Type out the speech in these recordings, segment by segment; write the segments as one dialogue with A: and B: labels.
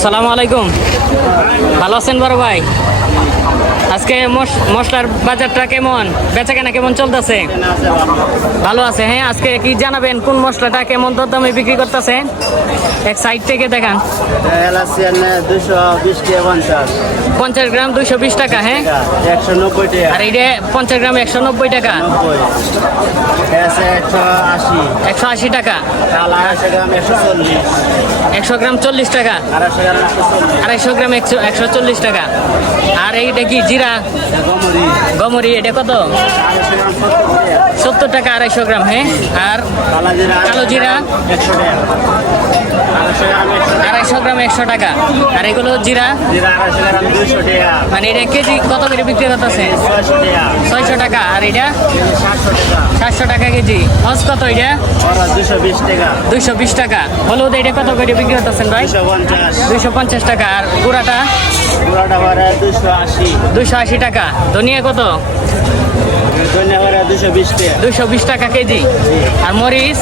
A: আসসালামু আলাইকুম। ভালো আছেন বড় ভাই? আজকে মশ- মশলার বাজারটা কেমন? বেচা কেনা কেমন চলতেছে? ভালো আছে হ্যাঁ? আজকে কি জানাবেন কোন মশলাটা কেমন দর দামে বিক্রি করতেছে? এক সাইড থেকে দেখান।
B: পঞ্চাশ
A: গ্রাম দুইশো বিশ টাকা হ্যাঁ?
B: একশো নব্বই টাকা
A: আর এইটা পঞ্চাশ গ্রাম একশো নব্বই টাকা।
B: একশো আশি
A: টাকা।
B: একশো
A: গ্রাম চল্লিশ টাকা।
B: আড়াইশো গ্রাম একশো
A: একশো চল্লিশ টাকা। আর এইটা কি জিরা?
B: গমরি
A: এটা কত?
B: সত্তর টাকা
A: আড়াইশো গ্রাম হ্যাঁ? আর
B: জিরা
A: কালো জিরা?
B: আড়াইশো গ্রাম একশো টাকা।
A: আর এগুলো জিরা? মানে এটা কেজি কত করে বিক্রি করতেছে?
B: টাকা,
A: আর এটা?
B: সাতশো টাকা
A: কেজি। হজ কত এটা? দুইশো বিশ টাকা। হলুদ এটা কত করে বিক্রি করতেছেন ভাই? দুইশো পঞ্চাশ টাকা। আর গুঁড়াটা? দুইশো আশি টাকা। ধনিয়া কত? দুইশো বিশ টাকা কেজি। আর মরিচ?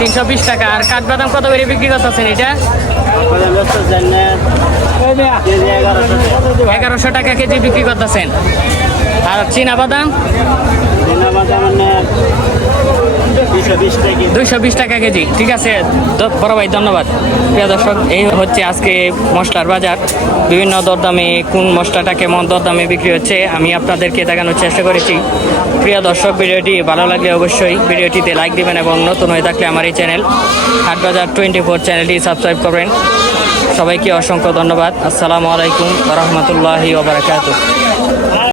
B: তিনশো বিশ
A: টাকা। আর কাঠবাদাম কত করে বিক্রি করতেছেন এটা?
B: এগারোশো টাকা
A: কেজি বিক্রি করতেছেন। আর চীনা বাদাম
B: মানে
A: দুইশো বিশ টাকা কেজি। ঠিক আছে দ- বড় ভাই ধন্যবাদ। প্রিয় দর্শক এই হচ্ছে আজকে মশলার বাজার। বিভিন্ন দরদামে কোন মশলাটা কেমন দরদামে বিক্রি হচ্ছে আমি আপনাদেরকে দেখানোর চেষ্টা করেছি। প্রিয় দর্শক ভিডিওটি ভালো লাগলে অবশ্যই ভিডিওটিতে লাইক দিবেন এবং নতুন হয়ে থাকলে আমার এই চ্যানেল হাটবাজার টোয়েন্টি ফোর চ্যানেলটি সাবস্ক্রাইব করবেন। সবাইকে অসংখ্য ধন্যবাদ। আসসালামু আলাইকুম রহমতুল্লাহি ওবরাকাতু